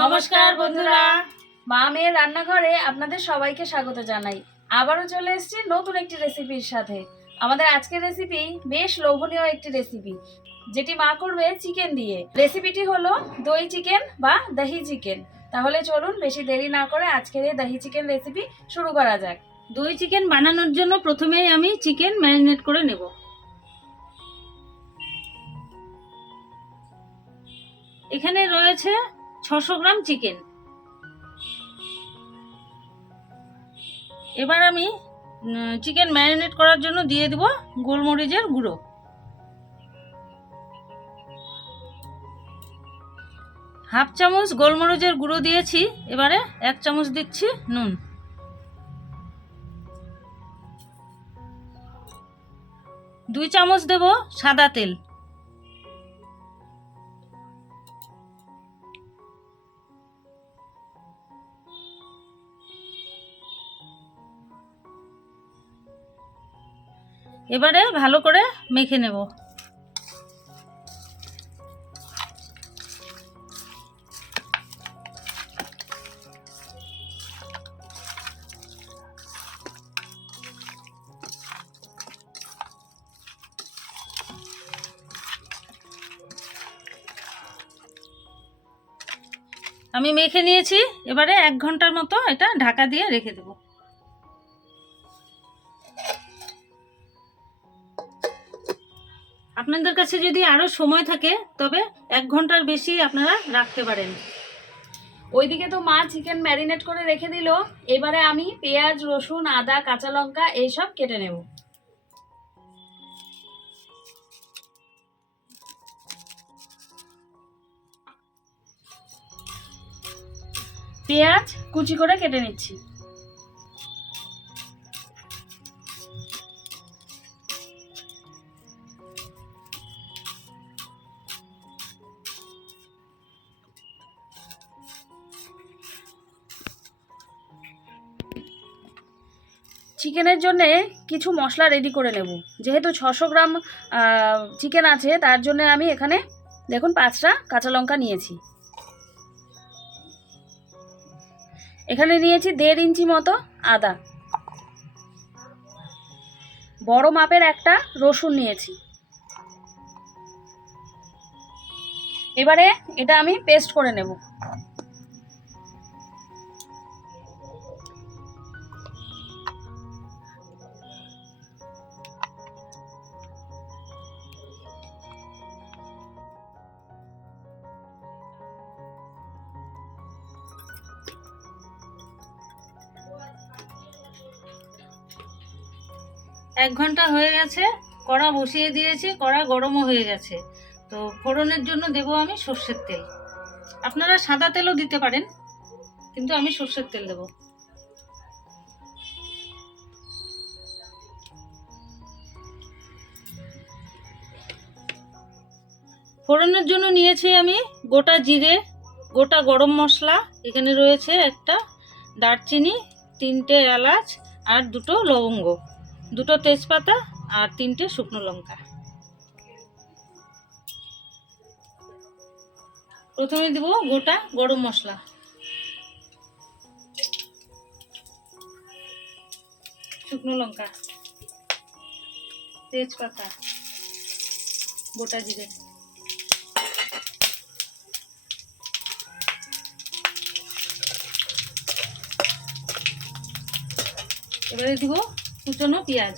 নমস্কার বন্ধুরা, মা মেয়ের রান্নাঘরে আপনাদের সবাইকে স্বাগত জানাই। আবারও চলে এসেছি নতুন একটি রেসিপির সাথে। আমাদের আজকের রেসিপি বেশ লোভনীয় একটি রেসিপি, যেটি মা করবে চিকেন দিয়ে। রেসিপিটি হলো দই চিকেন বা দহি চিকেন। তাহলে চলুন বেশি দেরি না করে আজকের এই দহি চিকেন রেসিপি শুরু করা যাক। দই চিকেন বানানোর জন্য প্রথমেই আমি চিকেন ম্যারিনেট করে নেব। এখানে রয়েছে 600 গ্রাম চিকেন। এবার আমি চিকেন ম্যারিনেট করার জন্য দিয়ে দেব গোলমরিচের গুঁড়ো, হাফ চামচ গোলমরিচের গুঁড়ো দিয়েছি। এবারে 1 চামচ দিচ্ছি নুন, 2 চামচ দেব সাদা তেল, এবারে ভালো করে মেখে নেব। আমি মেখে নিয়েছি। এবারে 1 ঘন্টার মতো এটা ঢাকা দিয়ে রেখে দেব। আপনাদের কাছে যদি আরো সময় থাকে তবে 1 ঘন্টার বেশি আপনারা রাখতে পারেন। ওইদিকে তো মা চিকেন ম্যারিনেট করে রেখে দিল। এবারে আমি পেঁয়াজ, রসুন, আদা, কাঁচা লঙ্কা এইসব কেটে নেব। পেঁয়াজ কুচি করে কেটে নিচ্ছি। চিকেনের জন্যে কিছু মশলা রেডি করে নেব। যেহেতু 600 গ্রাম চিকেন আছে, তার জন্য আমি এখানে দেখুন 5টা কাঁচা লঙ্কা নিয়েছি। এখানে নিয়েছি 1.5 ইঞ্চি মতো আদা, বড় মাপের একটা রসুন নিয়েছি। এবারে এটা আমি পেস্ট করে নেব। এক ঘন্টা হয়ে গেছে, কড়া বসিয়ে দিয়েছি, কড়া গরমও হয়ে গেছে। তো ফোড়নের জন্য দেব আমি সর্ষের তেল। আপনারা সাদা তেলও দিতে পারেন, কিন্তু আমি সর্ষের তেল দেব। ফোড়নের জন্য নিয়েছি আমি গোটা জিরে, গোটা গরম মশলা, এখানে রয়েছে একটা দারচিনি, 3টে এলাচ আর 2টো লবঙ্গ, 2টো তেজপাতা আর 3টে শুকনো লঙ্কা। প্রথমে দেব গোটা গরম মশলা, শুকনো লঙ্কা, তেজপাতা, গোটা জিরে। এবারে দিব কুচনো পেঁয়াজ,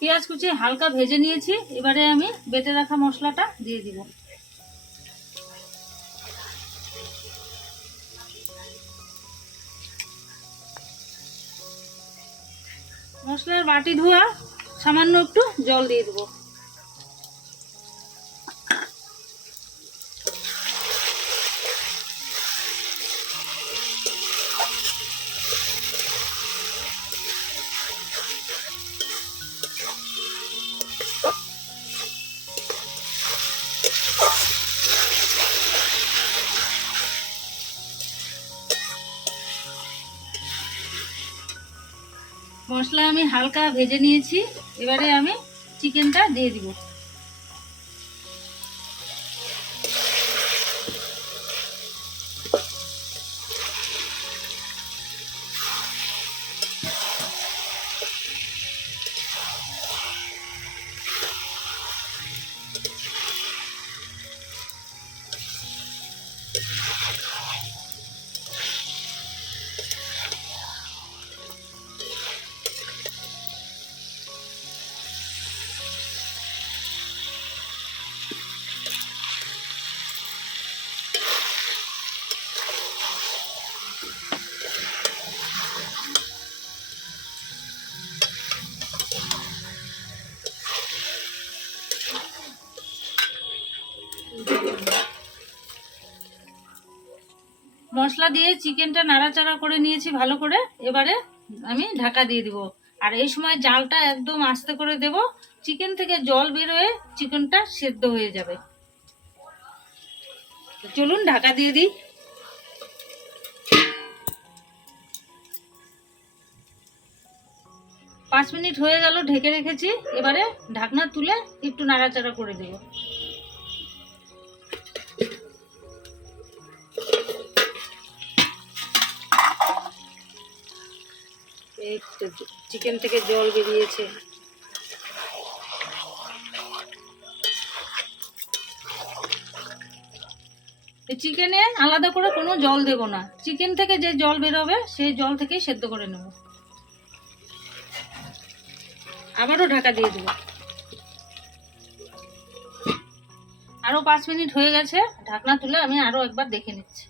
পেঁয়াজ কুচি হালকা ভেজে নিয়েছি। এবারে আমি বেটে রাখা মশলাটা দিয়ে দিব। মশলার বাটি ধোয়া সামান্য একটু জল দিয়ে দেবো। মশলা আমি হালকা ভেজে নিয়েছি, এবারে আমি চিকেনটা দিয়ে দিব। মশলা দিয়ে চিকেনটা নাড়াচাড়া করে নিয়েছি ভালো করে, এবারে আমি ঢাকা দিয়ে দিব। আর এই সময় জালটা একদম আস্তে করে দেব, চিকেন থেকে জল বের হয়ে চিকেনটা সেদ্ধ হয়ে যাবে। চলুন ঢাকা দিয়ে দিই। 5 মিনিট হয়ে গেল, ঢেকে রেখেছি। এবারে ঢাকনা তুলে একটু নাড়াচাড়া করে দেব। এই তো চিকেন থেকে জল বেরিয়েছে। চিকেনে আলাদা করে কোনো জল দেব না, চিকেন থেকে যে জল বেরোবে সেই জল থেকেই সেদ্ধ করে নেব। আবারও ঢাকা দিয়ে দেব। আরো 5 মিনিট হয়ে গেছে, ঢাকনা তুলে আমি আরো একবার দেখে নিচ্ছি।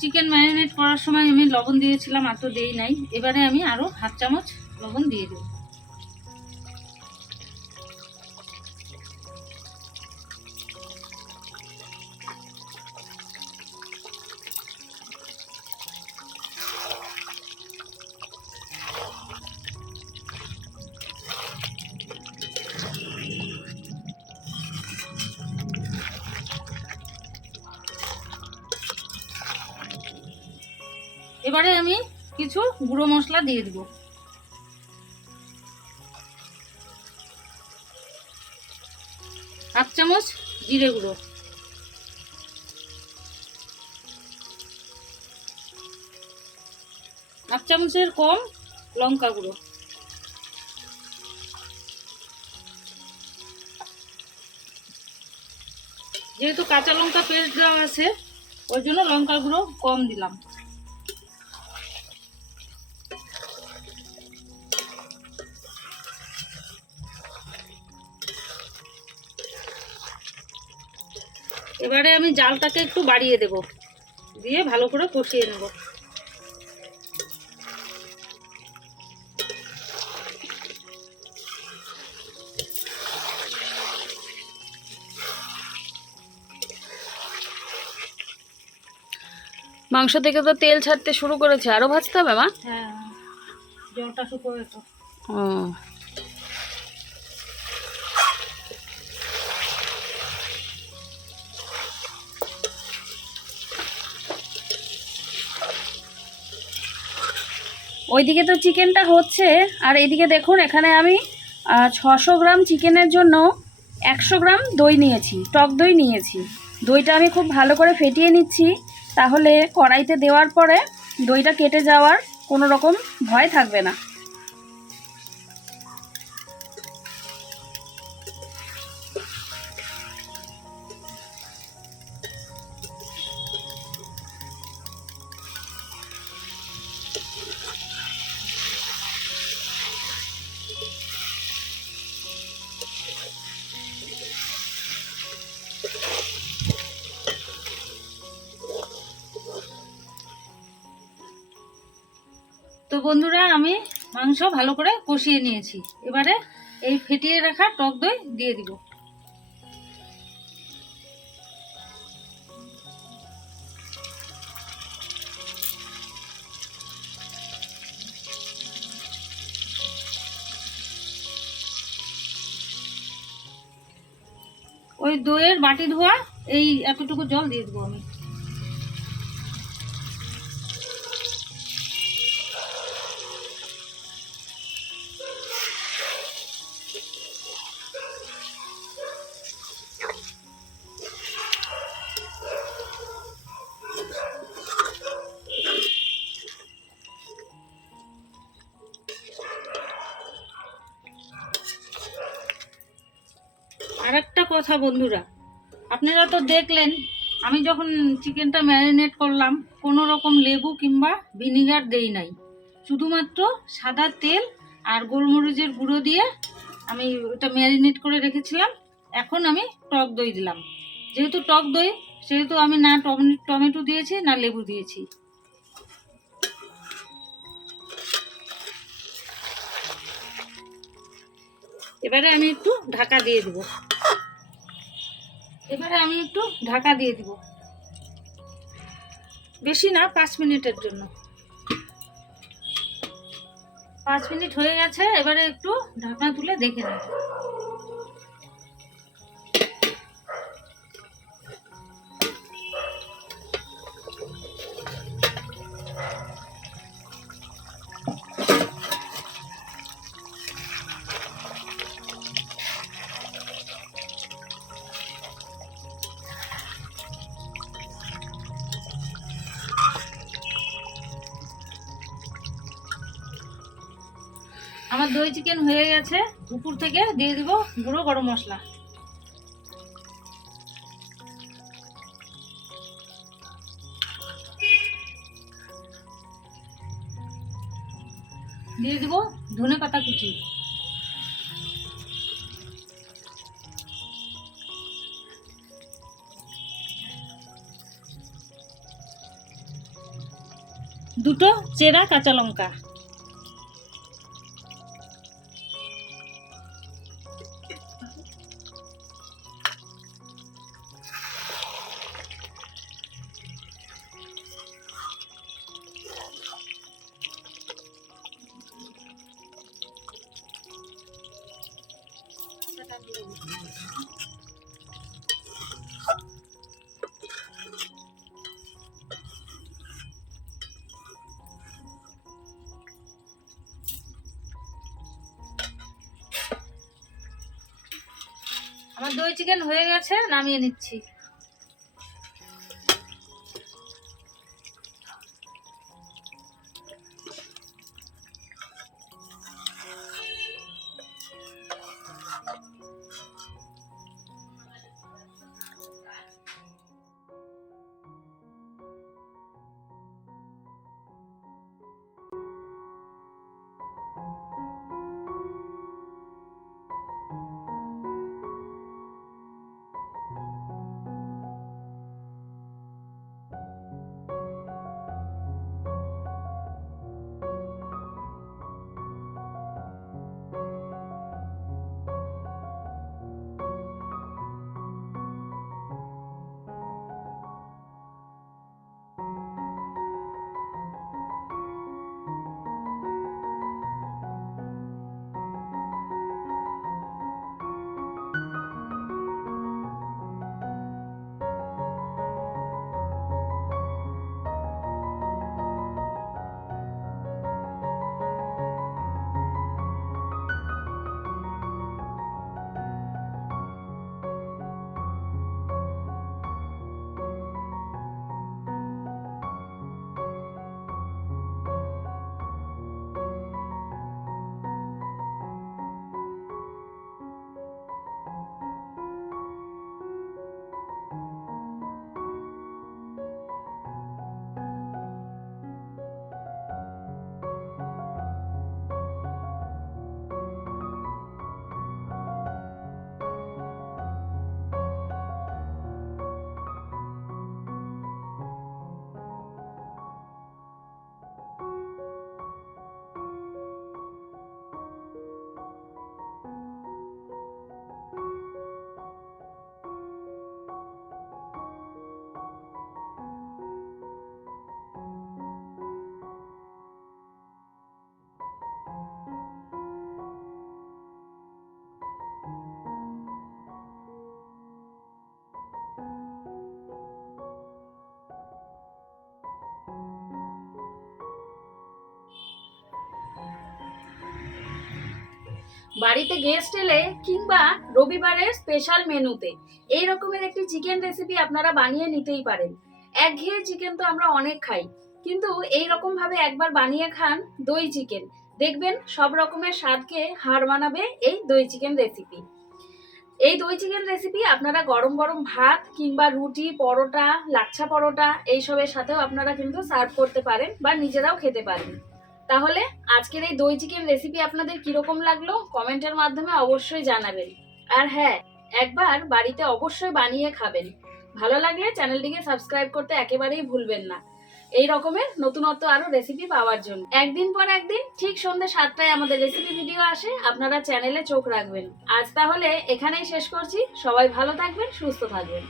চিকেন ম্যারিনেট করার সময় আমি লবণ দিয়েছিলাম, আর তো দেই নাই। এবারে আমি আরো 1/2 চামচ লবণ দিয়ে দেব। এবারে আমি কিছু গুঁড়ো মশলা দিয়ে দিব। 1/2 চামচ জিরে গুঁড়ো, 1 চামচের কম লঙ্কা গুঁড়ো, যেহেতু কাঁচা লঙ্কা পেস্ট দেওয়া আছে ওই জন্য লঙ্কা গুঁড়ো কম দিলাম। এবারে আমি জালটাকে একটু বাড়িয়ে দেব, দিয়ে ভালো করে কষিয়ে নেব। মাংস থেকে তো তেল ছাড়তে শুরু করেছে, আরো ভাজতে হবে মা? হ্যাঁ, জলটা শুকোবে তো। ও, ওইদিকে তো চিকেনটা হচ্ছে, আর এদিকে দেখুন এখানে আমি 600 গ্রাম চিকেনের জন্য 100 গ্রাম দই নিয়েছি, টক দই নিয়েছি। দইটা আমি খুব ভালো করে ফেটিয়ে নিচ্ছি, তাহলে কড়াইতে দেওয়ার পরে দইটা কেটে যাওয়ার কোনো রকম ভয় থাকবে না। তো বন্ধুরা, আমি মাংস ভালো করে কষিয়ে নিয়েছি। এবারে এই ফেটিয়ে রাখা টক দই দিয়ে দিব। ওই দইয়ের বাটি ধোয়া এই এতটুকু জল দিয়ে দেবো আমি। আর একটা কথা বন্ধুরা, আপনারা তো দেখলেন আমি যখন চিকেনটা ম্যারিনেট করলাম কোনো রকম লেবু কিংবা ভিনিগার দেই নাই, শুধুমাত্র সাদা তেল আর গোলমরিচের গুঁড়ো দিয়ে আমি ওটা ম্যারিনেট করে রেখেছিলাম। এখন আমি টক দই দিলাম, যেহেতু টক দই সেহেতু আমি না টমেটো দিয়েছি না লেবু দিয়েছি। এবারে আমি একটু ঢাকা দিয়ে দেবো। বেশি না, 5 মিনিটের জন্য। 5 মিনিট হয়ে গেছে, এবারে একটু ঢাকনা তুলে দেখে নেব। আমার দই চিকেন হয়ে গেছে, উপর থেকে দিয়ে দিব গুঁড়ো গরম মশলা। দিয়ে দিব ধনে পাতা কুচি। দুটো চেরা কাঁচা লঙ্কা। আমার দই চিকেন হয়ে গেছে, নামিয়ে নিচ্ছি। বাড়িতে গেস্ট এলে কিংবা রবিবারের স্পেশাল মেনুতে এই রকমের একটি চিকেন রেসিপি আপনারা বানিয়ে নিতেই পারেন। একঘেয়ে চিকেন তো আমরা অনেক খাই, কিন্তু এই রকম ভাবে একবার বানিয়ে খান দই চিকেন, দেখবেন সব রকমের স্বাদকে হার মানাবে এই দই চিকেন রেসিপি। এই দই চিকেন রেসিপি আপনারা গরম গরম ভাত কিংবা রুটি, পরোটা, লাচ্ছা পরোটা এইসবের সাথেও আপনারা কিন্তু সার্ভ করতে পারেন বা নিজেরাও খেতে পারেন। তাহলে আজকের এই দই চিকেন রেসিপি আপনাদের কিরকম লাগলো কমেন্টের মাধ্যমে অবশ্যই জানাবেন। আর হ্যাঁ, একবার বাড়িতে অবশ্যই বানিয়ে খাবেন। ভালো লাগলে চ্যানেলটিকে সাবস্ক্রাইব করতে একেবারেই ভুলবেন না এই রকমের নতুনত্ব আরো রেসিপি পাওয়ার জন্য। একদিন পর একদিন ঠিক সন্ধ্যে 7টায় আমাদের রেসিপি ভিডিও আসে, আপনারা চ্যানেলে চোখ রাখবেন। আজ তাহলে এখানেই শেষ করছি। সবাই ভালো থাকবেন, সুস্থ থাকবেন।